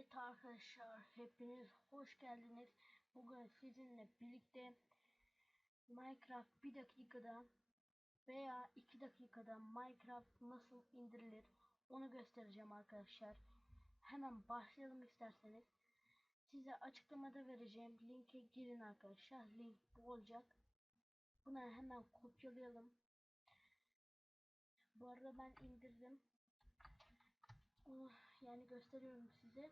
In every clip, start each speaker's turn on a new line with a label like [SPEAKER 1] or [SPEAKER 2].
[SPEAKER 1] Evet arkadaşlar hepiniz hoş geldiniz. Bugün sizinle birlikte Minecraft bir dakikada veya iki dakikada Minecraft nasıl indirilir onu göstereceğim arkadaşlar. Hemen başlayalım isterseniz. Size açıklamada vereceğim linke girin arkadaşlar. Link bu olacak. Bunu hemen kopyalayalım. Bu arada ben indirdim. Yani gösteriyorum size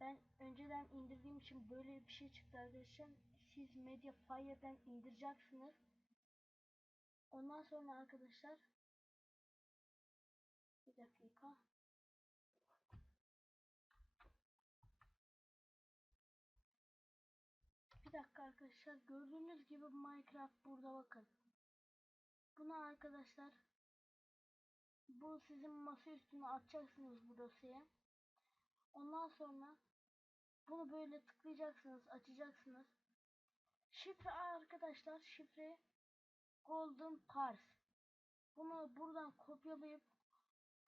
[SPEAKER 1] ben önceden indirdiğim için böyle bir şey çıktı arkadaşlar. Siz Mediafire'den indireceksiniz. Ondan sonra arkadaşlar bir dakika. Bir dakika arkadaşlar gördüğünüz gibi Minecraft burada bakın. Bunu arkadaşlar bu sizin masa üstüne atacaksınız bu dosyaya. Ondan sonra bunu böyle tıklayacaksınız, açacaksınız. Şifre arkadaşlar, şifre Golden Pars. Bunu buradan kopyalayıp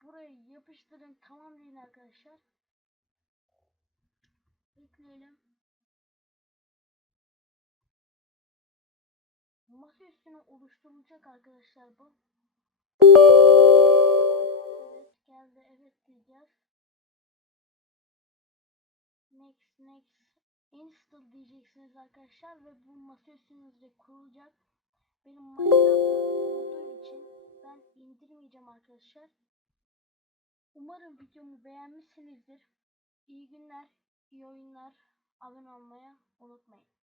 [SPEAKER 1] buraya yapıştırın, tamamlayın arkadaşlar. Ekleyelim. Masa üstüne oluşturulacak arkadaşlar bu. Next, next install diyeceksiniz arkadaşlar ve bu masa üstünüzde kurulacak. Benim Minecraft olduğu için ben indirmeyeceğim arkadaşlar. Umarım videomu beğenmişsinizdir. İyi günler, iyi oyunlar. Abone olmayı unutmayın.